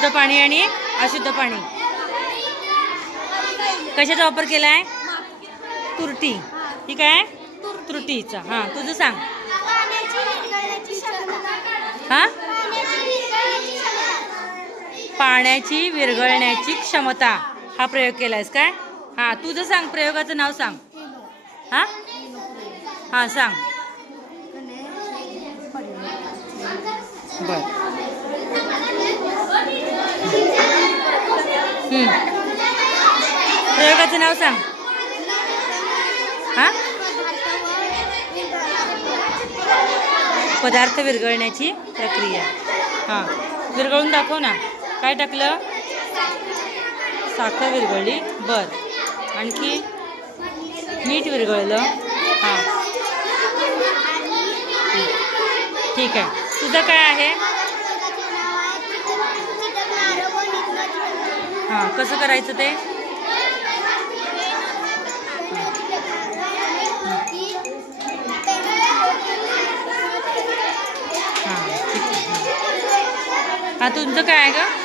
शुद्ध पाणी आणि अशुद्ध पाणी कशाचा वापर केला आहे? तुरटी. ठीक आहे, त्रुटीचा. हां, तुझं सांग. हां, पाण्याची विरघळण्याची क्षमता हा प्रयोग केलायस काय? हां, तुझं सांग, प्रयोगाचं नाव सांग. हां हां सांग. बर. प्रयोगाचं नाव सांग. हां, पदार्थ विरघळण्याची प्रक्रिया. हां, विरघळून दाखव ना. काय टाकलं? साखर विरघळली. बर, आणखी मीठ विरघळलं. हां, ठीक आहे. तुझं काय आहे? हां, कसं करायचं ते? हां, ठीक आहे. हां, तुमचं काय आहे ग?